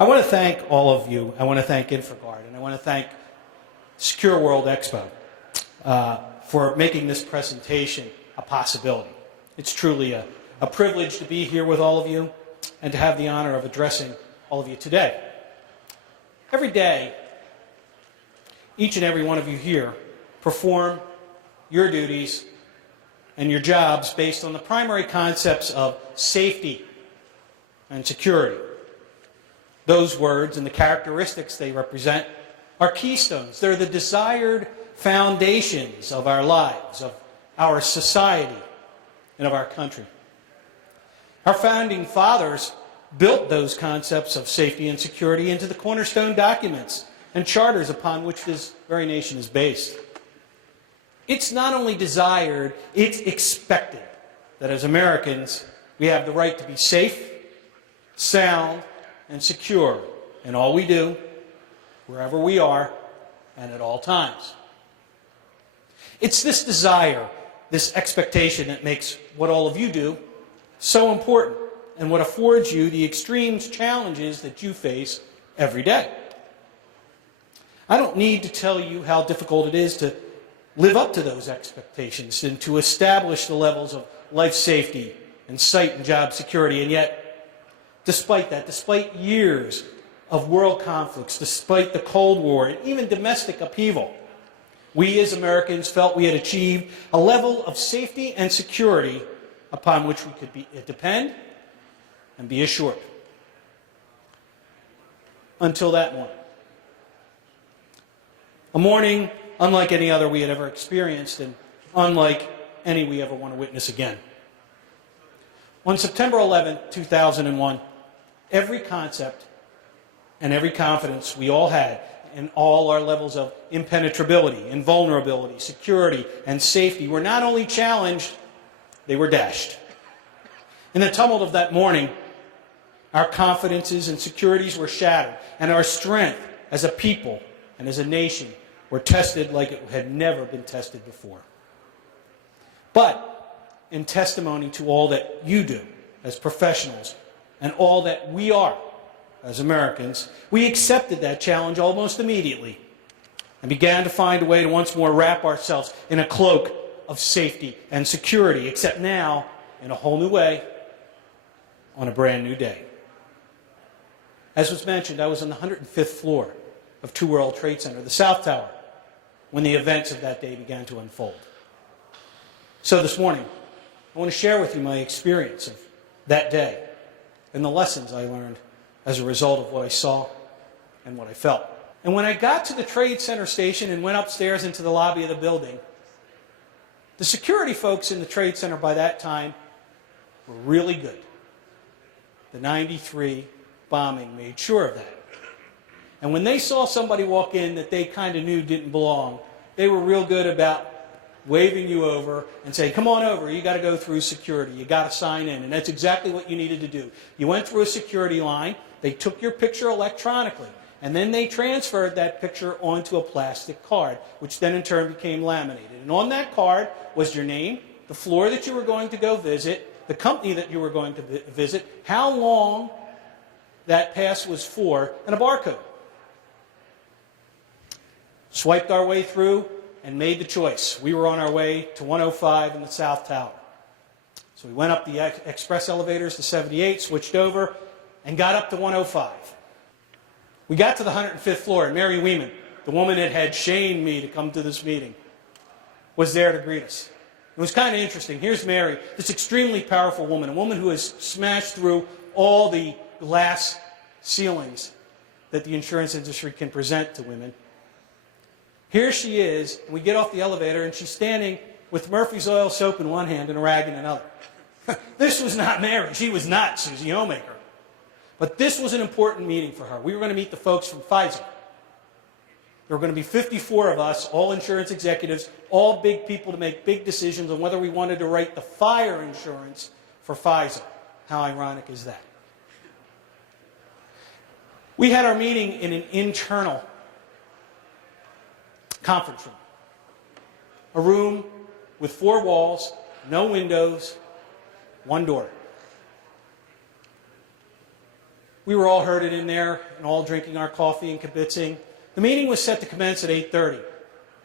I want to thank all of you. I want to thank InfraGard, and I want to thank Secure World Expo for making this presentation a possibility. It's truly a privilege to be here with all of you and to have the honor of addressing all of you today. Every day, each and every one of you here perform your duties and your jobs based on the primary concepts of safety and security. Those words and the characteristics they represent are keystones. They're the desired foundations of our lives, of our society, and of our country. Our founding fathers built those concepts of safety and security into the cornerstone documents and charters upon which this very nation is based. It's not only desired, it's expected that as Americans we have the right to be safe, sound, and secure in all we do, wherever we are, and at all times. It's this desire, this expectation that makes what all of you do so important and what affords you the extreme challenges that you face every day. I don't need to tell you how difficult it is to live up to those expectations and to establish the levels of life safety and site and job security, and yet, despite that, despite years of world conflicts, despite the Cold War, and even domestic upheaval, we as Americans felt we had achieved a level of safety and security upon which we could depend and be assured. Until that morning. A morning unlike any other we had ever experienced and unlike any we ever want to witness again. On September 11, 2001, every concept and every confidence we all had in all our levels of impenetrability, invulnerability, security, and safety were not only challenged, they were dashed. In the tumult of that morning, our confidences and securities were shattered, and our strength as a people and as a nation were tested like it had never been tested before. But in testimony to all that you do as professionals and all that we are as Americans, we accepted that challenge almost immediately and began to find a way to once more wrap ourselves in a cloak of safety and security, except now in a whole new way on a brand new day. As was mentioned, I was on the 105th floor of 2 World Trade Center, the South Tower, when the events of that day began to unfold. So this morning, I want to share with you my experience of that day and the lessons I learned as a result of what I saw and what I felt. And when I got to the Trade Center station and went upstairs into the lobby of the building, the security folks in the Trade Center by that time were really good. The 93 bombing made sure of that. And when they saw somebody walk in that they kind of knew didn't belong, they were real good about waving you over and saying, come on over, you got to go through security, you got to sign in. And that's exactly what you needed to do. You went through a security line, they took your picture electronically, and then they transferred that picture onto a plastic card, which then in turn became laminated. And on that card was your name, the floor that you were going to go visit, the company that you were going to visit, how long that pass was for, and a barcode. Swiped our way through and made the choice. We were on our way to 105 in the South Tower. So we went up the express elevators to 78, switched over, and got up to 105. We got to the 105th floor, and Mary Weeman, the woman that had shamed me to come to this meeting, was there to greet us. It was kind of interesting. Here's Mary, this extremely powerful woman, a woman who has smashed through all the glass ceilings that the insurance industry can present to women. Here she is, and we get off the elevator, and she's standing with Murphy's Oil soap in one hand and a rag in another. This was not Mary. She was not Susie Homemaker. But this was an important meeting for her. We were going to meet the folks from Pfizer. There were going to be 54 of us, all insurance executives, all big people to make big decisions on whether we wanted to write the fire insurance for Pfizer. How ironic is that? We had our meeting in an internal conference room. A room with 4 walls, no windows, 1 door. We were all herded in there and all drinking our coffee and kibitzing. The meeting was set to commence at 8:30,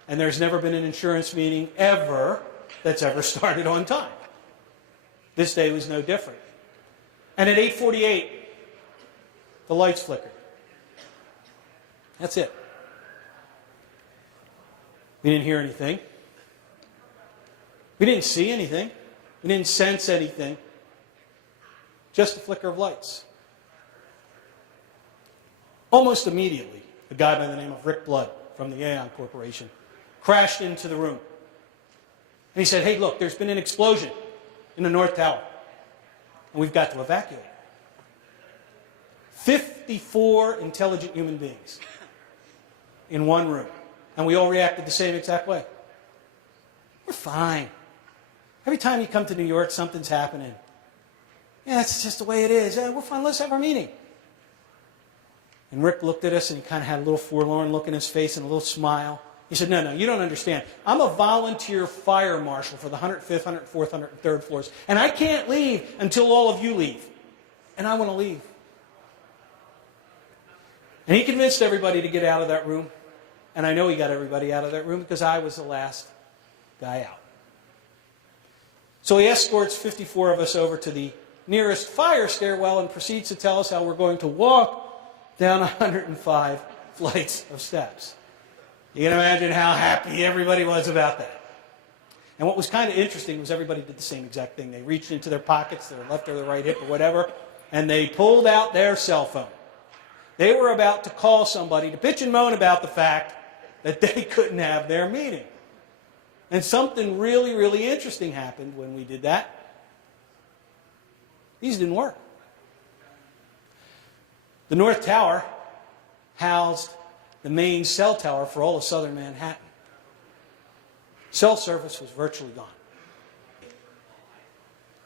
and there's never been an insurance meeting ever that's ever started on time. This day was no different. And at 8:48, the lights flickered. That's it. We didn't hear anything. We didn't see anything. We didn't sense anything. Just a flicker of lights. Almost immediately, a guy by the name of Rick Blood from the Aon Corporation crashed into the room. And he said, "Hey, look, there's been an explosion in the North Tower, and we've got to evacuate." 54 intelligent human beings in one room. And we all reacted the same exact way. We're fine. Every time you come to New York, something's happening. Yeah, that's just the way it is. Yeah, we're fine. Let's have our meeting. And Rick looked at us and he kind of had a little forlorn look in his face and a little smile. He said, no, you don't understand. I'm a volunteer fire marshal for the 105th, 104th, 103rd floors. And I can't leave until all of you leave. And I want to leave. And he convinced everybody to get out of that room. And I know he got everybody out of that room because I was the last guy out. So he escorts 54 of us over to the nearest fire stairwell and proceeds to tell us how we're going to walk down 105 flights of steps. You can imagine how happy everybody was about that. And what was kind of interesting was everybody did the same exact thing. They reached into their pockets, their left or their right hip or whatever, and they pulled out their cell phone. They were about to call somebody to bitch and moan about the fact that they couldn't have their meeting. And something really, really interesting happened when we did that. These didn't work. The North Tower housed the main cell tower for all of southern Manhattan. Cell service was virtually gone.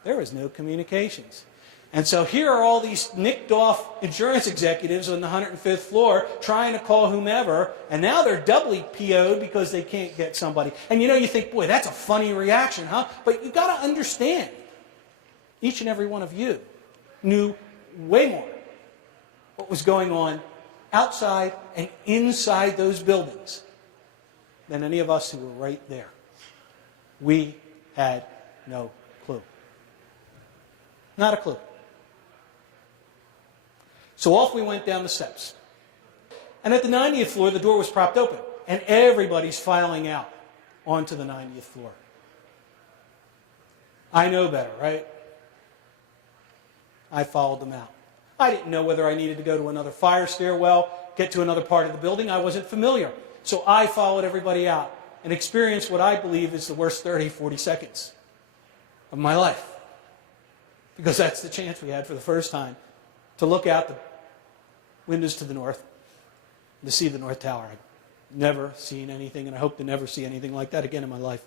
There was no communications. And so here are all these nicked off insurance executives on the 105th floor trying to call whomever, and now they're doubly PO'd because they can't get somebody. And you think, boy, that's a funny reaction, huh? But you've got to understand, each and every one of you knew way more what was going on outside and inside those buildings than any of us who were right there. We had no clue. Not a clue. So off we went down the steps. And at the 90th floor, the door was propped open. And everybody's filing out onto the 90th floor. I know better, right? I followed them out. I didn't know whether I needed to go to another fire stairwell, get to another part of the building. I wasn't familiar. So I followed everybody out and experienced what I believe is the worst 30, 40 seconds of my life. Because that's the chance we had for the first time to look out the windows to the north, to see the North Tower. I've never seen anything, and I hope to never see anything like that again in my life.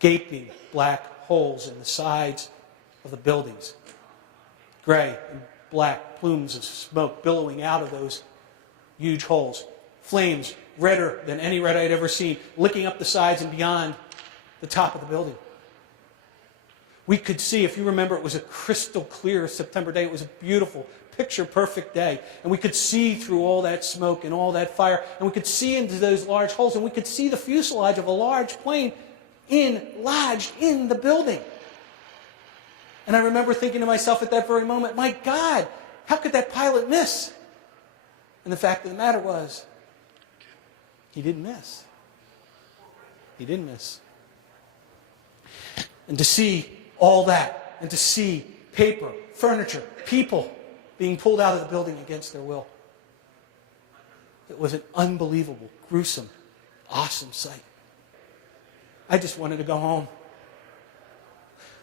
Gaping black holes in the sides of the buildings. Gray and black plumes of smoke billowing out of those huge holes. Flames redder than any red I'd ever seen, licking up the sides and beyond the top of the building. We could see, if you remember, it was a crystal clear September day. It was a beautiful, picture-perfect day. And we could see through all that smoke and all that fire. And we could see into those large holes. And we could see the fuselage of a large plane lodged in the building. And I remember thinking to myself at that very moment, my God, how could that pilot miss? And the fact of the matter was, he didn't miss. He didn't miss. And to see all that, and to see paper, furniture, people being pulled out of the building against their will. It was an unbelievable, gruesome, awesome sight. I just wanted to go home.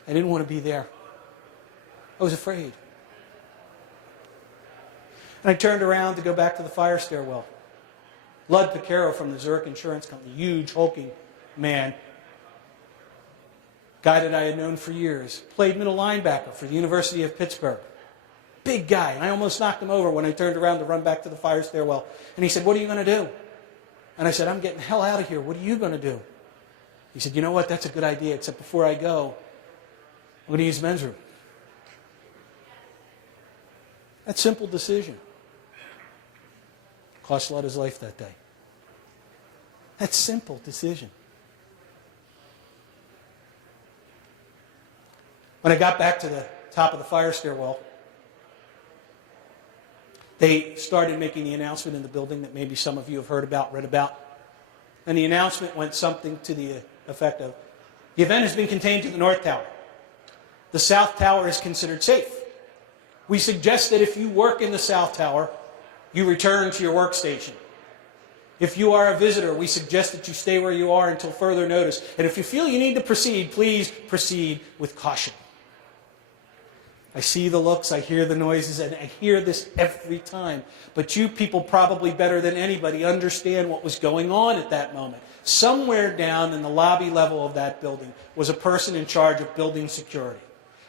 I didn't want to be there. I was afraid. And I turned around to go back to the fire stairwell. Lud Picaro from the Zurich Insurance Company, huge, hulking man, guy that I had known for years, played middle linebacker for the University of Pittsburgh. Big guy, and I almost knocked him over when I turned around to run back to the fire stairwell. And he said, "What are you going to do?" And I said, "I'm getting the hell out of here. What are you going to do?" He said, "You know what? That's a good idea, except before I go, I'm going to use the men's room." That simple decision cost Lud his life that day. That simple decision. When I got back to the top of the fire stairwell, they started making the announcement in the building that maybe some of you have heard about, read about. And the announcement went something to the effect of, the event has been contained to the North Tower. The South Tower is considered safe. We suggest that if you work in the South Tower, you return to your workstation. If you are a visitor, we suggest that you stay where you are until further notice. And if you feel you need to proceed, please proceed with caution. I see the looks, I hear the noises, and I hear this every time. But you people probably better than anybody understand what was going on at that moment. Somewhere down in the lobby level of that building was a person in charge of building security.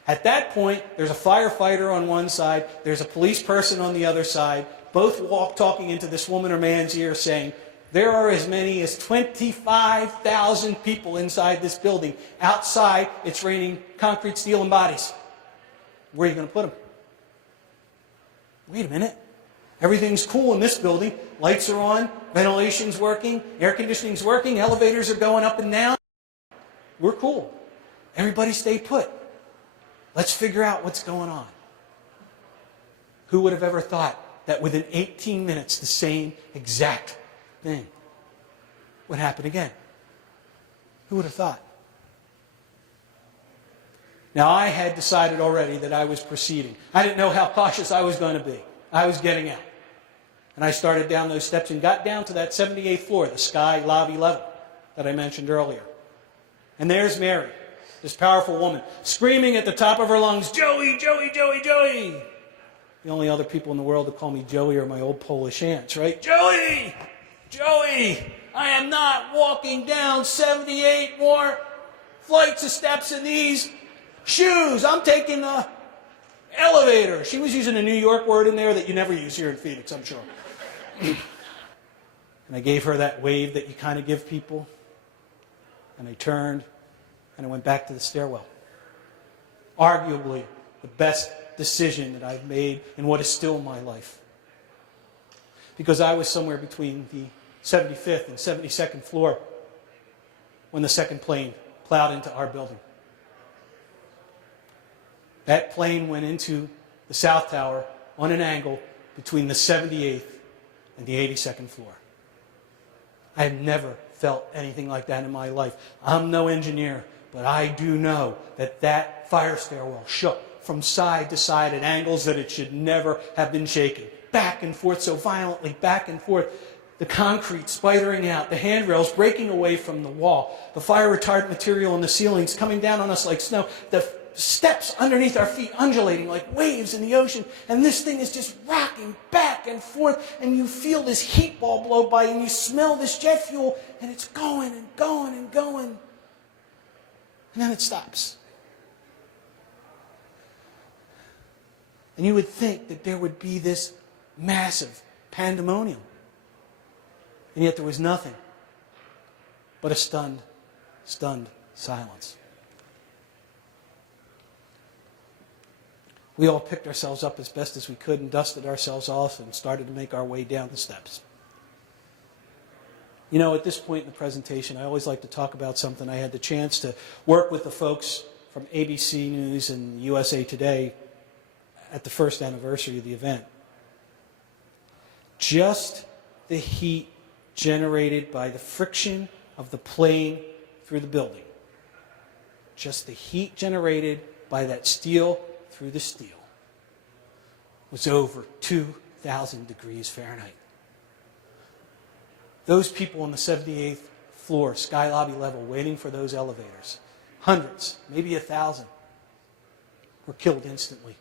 At that point, there's a firefighter on one side, there's a police person on the other side, both talking into this woman or man's ear saying, there are as many as 25,000 people inside this building. Outside, it's raining concrete, steel, and bodies. Where are you going to put them? Wait a minute. Everything's cool in this building. Lights are on, ventilation's working, air conditioning's working, elevators are going up and down. We're cool. Everybody stay put. Let's figure out what's going on. Who would have ever thought that within 18 minutes the same exact thing would happen again? Who would have thought? Now, I had decided already that I was proceeding. I didn't know how cautious I was going to be. I was getting out. And I started down those steps and got down to that 78th floor, the sky lobby level that I mentioned earlier. And there's Mary, this powerful woman, screaming at the top of her lungs, Joey, Joey, Joey, Joey. The only other people in the world that call me Joey are my old Polish aunts, right? Joey! Joey! I am not walking down 78 more flights of steps in these shoes. I'm taking the elevator. She was using a New York word in there that you never use here in Phoenix, I'm sure. And I gave her that wave that you kind of give people. And I turned and I went back to the stairwell. Arguably the best decision that I've made in what is still my life. Because I was somewhere between the 75th and 72nd floor when the second plane plowed into our building. That plane went into the South Tower on an angle between the 78th and the 82nd floor. I have never felt anything like that in my life. I'm no engineer, but I do know that that fire stairwell shook from side to side at angles that it should never have been shaken. Back and forth so violently, back and forth. The concrete spidering out, the handrails breaking away from the wall, the fire retardant material in the ceilings coming down on us like snow, the steps underneath our feet undulating like waves in the ocean, and this thing is just rocking back and forth, and you feel this heat ball blow by, and you smell this jet fuel, and it's going and going and going, and then it stops. And you would think that there would be this massive pandemonium, and yet there was nothing but a stunned silence. We all picked ourselves up as best as we could and dusted ourselves off and started to make our way down the steps. You know, at this point in the presentation, I always like to talk about something. I had the chance to work with the folks from ABC News and USA Today at the first anniversary of the event. Just the heat generated by the friction of the plane through the building. Just the heat generated by that steel through the steel was over 2,000 degrees Fahrenheit. Those people on the 78th floor, sky lobby level, waiting for those elevators, hundreds, maybe 1,000, were killed instantly.